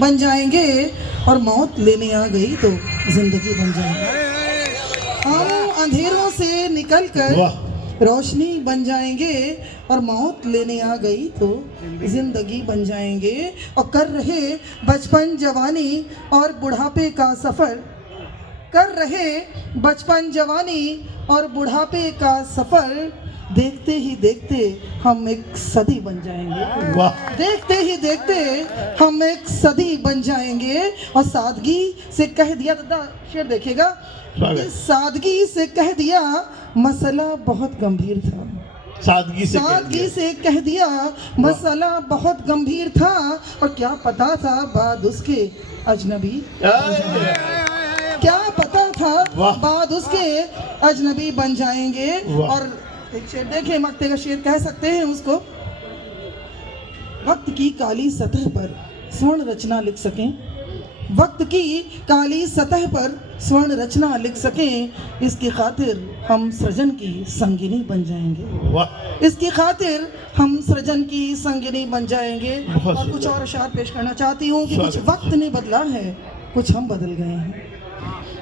बन जाएंगे और मौत लेने आ गई तो जिंदगी बन जाएंगे। हम अंधेरों से निकलकर रोशनी बन जाएंगे और मौत लेने आ गई तो जिंदगी बन जाएंगे। और कर रहे बचपन जवानी और बुढ़ापे का सफ़र, कर रहे बचपन जवानी और बुढ़ापे का सफ़र, देखते ही देखते हम एक सदी बन जाएंगे। वाह। देखते ही देखते हम एक सदी बन जाएंगे। और सादगी से कह दिया, दादा शेर देखिएगा, सादगी से कह दिया मसला बहुत गंभीर था। सादगी से कह दिया मसला बहुत गंभीर था। और क्या पता था बाद उसके अजनबी, क्या पता था बाद उसके अजनबी बन जाएंगे। और एक शेर देखिए, मक्ते का शेर कह सकते हैं उसको। वक्त की काली सतह पर स्वर्ण रचना लिख सकें, वक्त की काली सतह पर स्वर्ण रचना लिख सकें, इसकी खातिर हम सृजन की संगिनी बन जाएंगे। इसकी खातिर हम सृजन की संगिनी बन जाएंगे। और कुछ और अशार पेश करना चाहती हूँ कि कुछ वक्त ने बदला है, कुछ हम बदल गए हैं।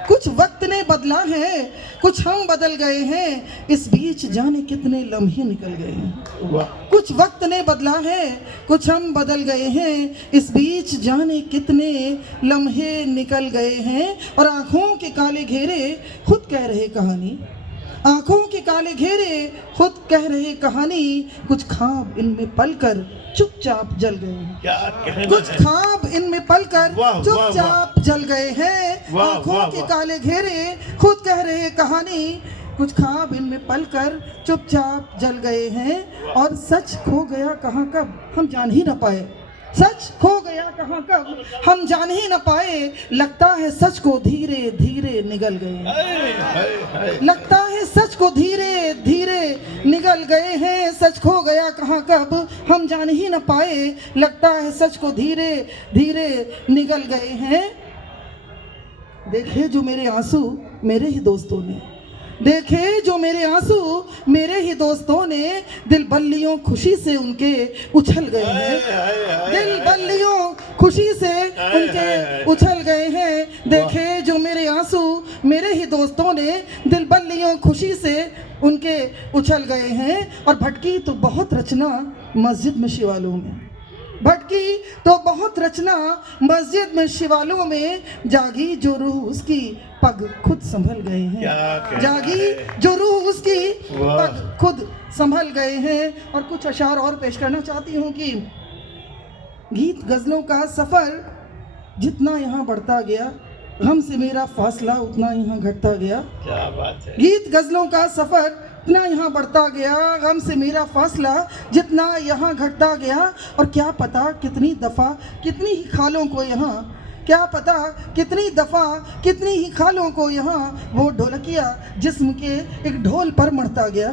कुछ वक्त ने बदला है, कुछ हम बदल गए हैं, इस बीच जाने कितने लम्हे निकल गए हैं। कुछ वक्त ने बदला है, कुछ हम बदल गए हैं, इस बीच जाने कितने लम्हे निकल गए हैं। और आँखों के काले घेरे खुद कह रहे कहानी, आँखों के काले घेरे खुद कह रहे कहानी, कुछ ख्वाब इनमें पलकर चुपचाप जल गए हैं। कुछ ख्वाब इनमें पलकर चुपचाप जल गए हैं। आँखों के काले घेरे खुद कह रहे कहानी, कुछ ख्वाब इनमें पलकर चुपचाप जल गए हैं। और सच खो गया कहाँ कब हम जान ही न पाए, सच खो गया कहाँ कब हम जान ही न पाए, लगता है सच को धीरे धीरे निगल गए, लगता है सच को धीरे धीरे निगल गए हैं। सच खो गया कहाँ कब हम जान ही न पाए, लगता है सच को धीरे धीरे निगल गए हैं। देखे जो मेरे आंसू मेरे ही दोस्तों ने, देखे जो मेरे आंसू मेरे ही दोस्तों ने, दिल बल्लियों खुशी से उनके उछल गए हैं, दिल बल्लियों खुशी से उनके उछल गए हैं। देखे जो मेरे आंसू मेरे ही दोस्तों ने, दिल बल्लियों खुशी से उनके उछल गए हैं। और भटकी तो बहुत रचना मस्जिद में शिवालों में, भटकी तो बहुत रचना मस्जिद में शिवालों में, जागी जो रूह उसकी पग खुद संभल गए हैं, जागी जो रूह उसकी पग खुद संभल गए हैं। और कुछ अशार और पेश करना चाहती हूँ कि गीत गज़लों का सफ़र जितना यहाँ बढ़ता गया, गम से मेरा फासला उतना यहाँ घटता गया। क्या बात है। गीत गज़लों का सफ़र जितना यहाँ बढ़ता गया, गम से मेरा फासला जितना यहाँ घटता गया। और क्या पता कितनी दफ़ा कितनी ही खालों को यहाँ, क्या पता कितनी दफ़ा कितनी ही खालों को यहाँ वो ढोलकिया जिस्म के एक ढोल पर मढ़ता गया।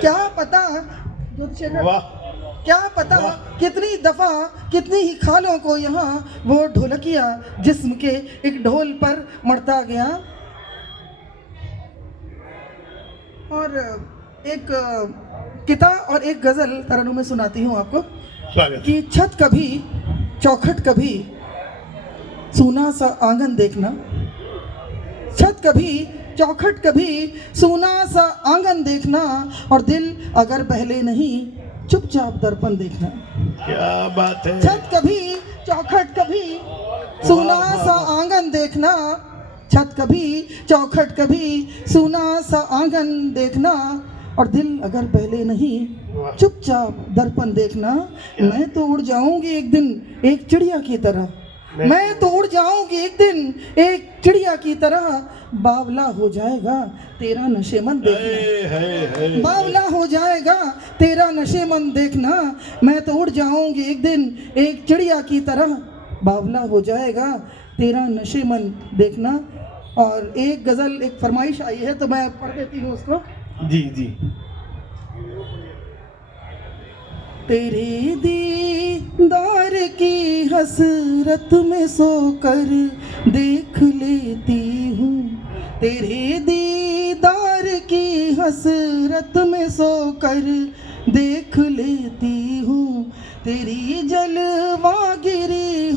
क्या पता, क्या पता कितनी दफ़ा कितनी ही खालों को यहाँ वो ढोलकिया जिस्म के एक ढोल पर मढ़ता गया। और एक किता और एक गज़ल तरन्नुम में सुनाती हूँ आपको कि छत कभी चौखट कभी सूना सा आंगन देखना, छत कभी चौखट कभी सूना सा आंगन देखना, और दिल अगर बहले नहीं चुपचाप दर्पण देखना। क्या बात है। छत कभी चौखट कभी सूना सा आंगन देखना, छत कभी चौखट कभी सूना सा आंगन देखना, और दिल अगर बहले नहीं चुपचाप दर्पण देखना। मैं तो उड़ जाऊंगी एक दिन एक चिड़िया की तरह, मैं तो उड़ जाऊंगी एक दिन एक चिड़िया की तरह, बावला हो जाएगा तेरा नशेमंद देखना, बावला हो जाएगा तेरा नशेमंद देखना। मैं तो उड़ जाऊंगी एक दिन एक चिड़िया की तरह, बावला हो जाएगा तेरा नशेमंद देखना। और एक गज़ल एक फरमाइश आई है तो मैं पढ़ देती हूँ उसको। जी जी। तेरे दीदार की हसरत में सोकर देख लेती हूँ, तेरे दीदार की हसरत में सोकर देख लेती हूँ, तेरी जलवागिरी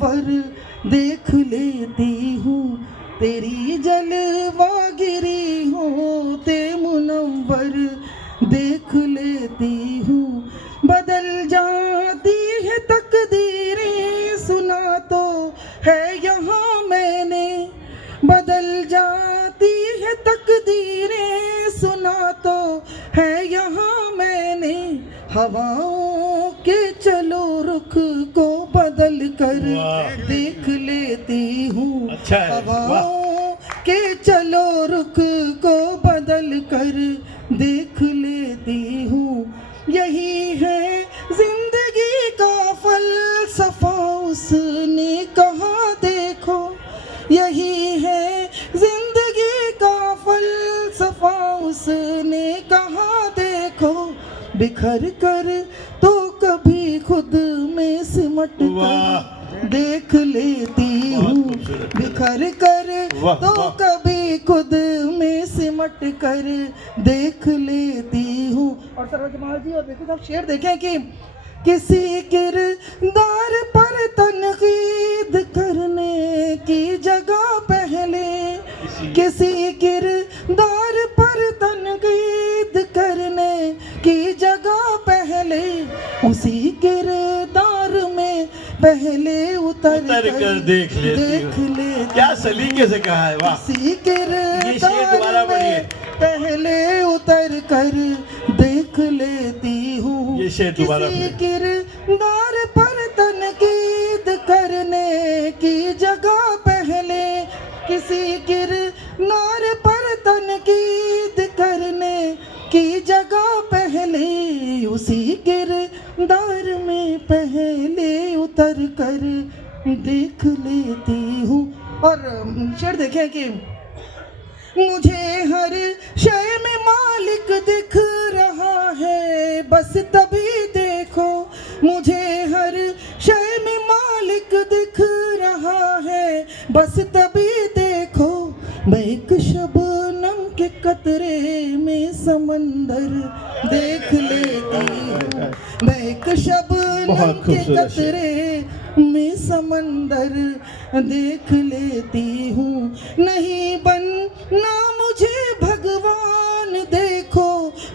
मुनव्वर देख लेती हूँ, तेरी जलवागिरी होते मुनव्वर देख लेती हूँ। बदल जाती है तकदीरें सुना तो है यहाँ मैंने, बदल जाती है तकदीरें सुना तो है यहाँ मैंने। हवाओं के चलो रुख को बदल कर वाह। देख लेती हूँ, अच्छा है, हवाओं के चलो रुख को बदल कर देख लेती हूँ। यही है जिंदगी का फलसफा उसने कहा देखो, यही है जिंदगी का फलसफा उसने कहा देखो। बिखर कर तो कभी खुद में सिमट कर देख लेती बहुत हूँ, खूबसूरत। बिखर कर वाह, तो वाह। कभी खुद में सिमट कर देख लेती हूँ। और सरोज जमाल जी और देखो साहब शेर देखें कि किसी किरदार पर तनकीद करने की जगह पहले, किसी किरदार पर तनकीद करने की जगह पहले, उसी किरदार में पहले उतर कर देख लेती हूँ। क्या सलीके से कहा है, वाह। उसी ये शेर दोबारा किरदार पढ़िए। में पहले उतर कर देख लेती हूँ। ये शेर दोबारा किसी पढ़िए। किरदार पर तनकीद करने की जगह पहले, किसी किरदार पर तनकीद करने की जगह पहले, उसी किरदार में पहले उतर कर देख लेती हूँ। और शेर देखें कि मुझे हर शय में मालिक दिख रहा है, बस तभी देखो। मुझे हर शय में मालिक दिख रहा है, बस तभी देखो। मैं एक शबनम के कतरे में समंदर देख लेती हूँ, मैं एक शबनम बहुत के खूबसूरत शेर। कतरे में समंदर देख लेती हूँ। नहीं बनना मुझे भगवान देखो,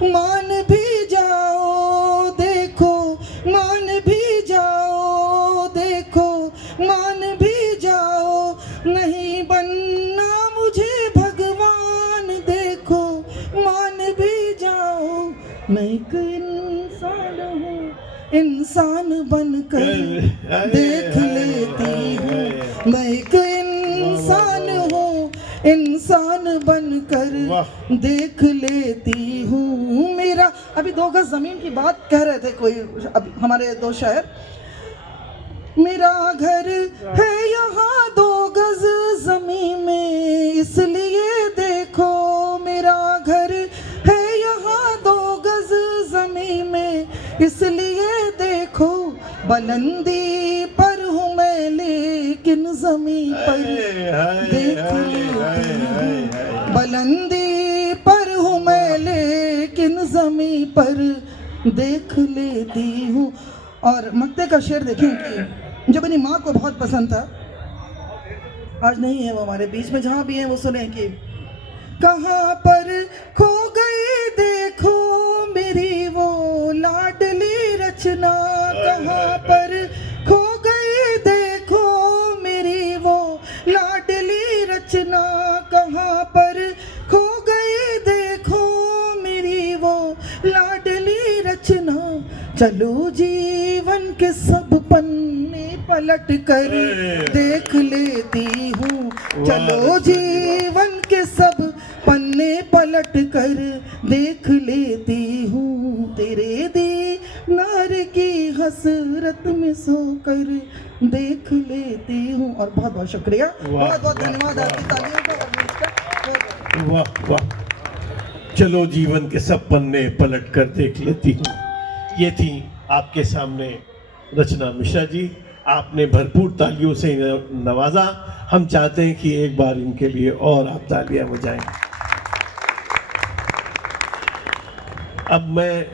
मान भी जाओ देखो, मान भी जाओ देखो, मान भी जाओ। नहीं बनना मुझे भगवान देखो, मान भी जाओ। मैं एक इंसान हूँ, इंसान बनकर देख लेती हूँ। मैं एक इंसान हूँ, इंसान बनकर देख लेती हूँ। मेरा अभी 2 गज जमीन की बात कह रहे थे कोई अभी हमारे 2 शायर। मेरा घर है यहाँ 2 गज जमीन में, इसलिए देखो। मेरा घर है यहाँ 2 गज जमीन में, इसलिए देखो। बुलंदी पर हूँ मैं लेकिन जमीन पर देख लेती हूँ। बुलंदी पर हूँ मैं लेकिन जमीन पर देख लेती हूँ। और मक्ते का शेर देखें कि जो मेरी माँ को बहुत पसंद था, आज नहीं है वो हमारे बीच में, जहाँ भी है वो सुने कि कहाँ पर खो गई देखो मेरी वो लाडली रचना। कहाँ पर खो गई देखो मेरी वो लाडली रचना। कहाँ पर खो गई देखो मेरी वो लाडली रचना। चलो जीवन के सब पन्ने पलट कर देख लेती हूँ। चलो जीवन के सब पन्ने पलट कर देख लेती हूँ। तेरे दीनार की हसरत में सोकर देख लेती हूँ। और बहुत बहुत शुक्रिया, बहुत बहुत धन्यवाद आपकी तालियों को। वाह वाह। चलो जीवन के सब पन्ने पलट कर देख लेती हूँ। ये थी आपके सामने रचना मिश्रा जी। आपने भरपूर तालियों से नवाजा। हम चाहते हैं कि एक बार इनके लिए और आप तालियां बजाएं। अब मैं